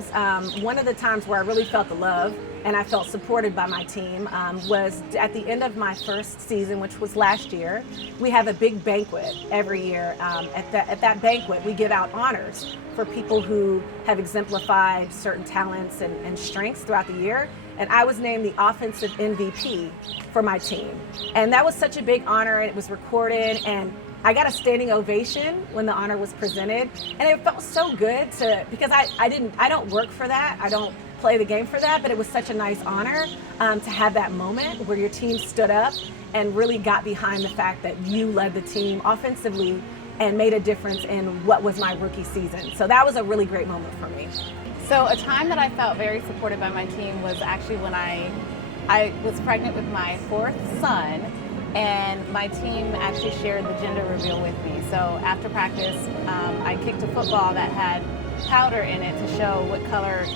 times. One of the times where I really felt the love and I felt supported by my team was at the end of my first season, which was last year. We have a big banquet every year. At that banquet, we give out honors for people who have exemplified certain talents and strengths throughout the year. And I was named the offensive MVP for my team. And that was such a big honor, and it was recorded, and I got a standing ovation when the honor was presented. And it felt so good because I don't work for that. I don't play the game for that, but it was such a nice honor to have that moment where your team stood up and really got behind the fact that you led the team offensively and made a difference in what was my rookie season. So that was a really great moment for me. So a time that I felt very supported by my team was actually when I was pregnant with my fourth son, and my team actually shared the gender reveal with me. So after practice, I kicked a football that had powder in it to show what color,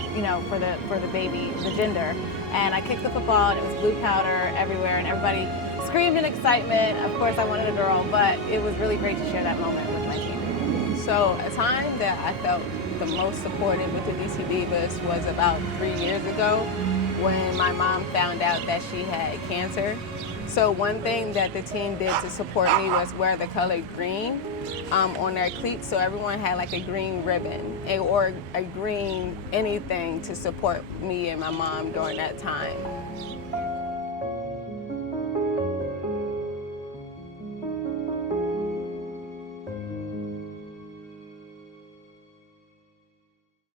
for the baby, the gender. And I kicked the football, and it was blue powder everywhere, and everybody screamed in excitement. Of course, I wanted a girl, but it was really great to share that moment with my team. So a time that I felt the most supported with the DC Divas was about 3 years ago when my mom found out that she had cancer. So one thing that the team did to support me was wear the color green on their cleats. So everyone had like a green ribbon or a green anything to support me and my mom during that time.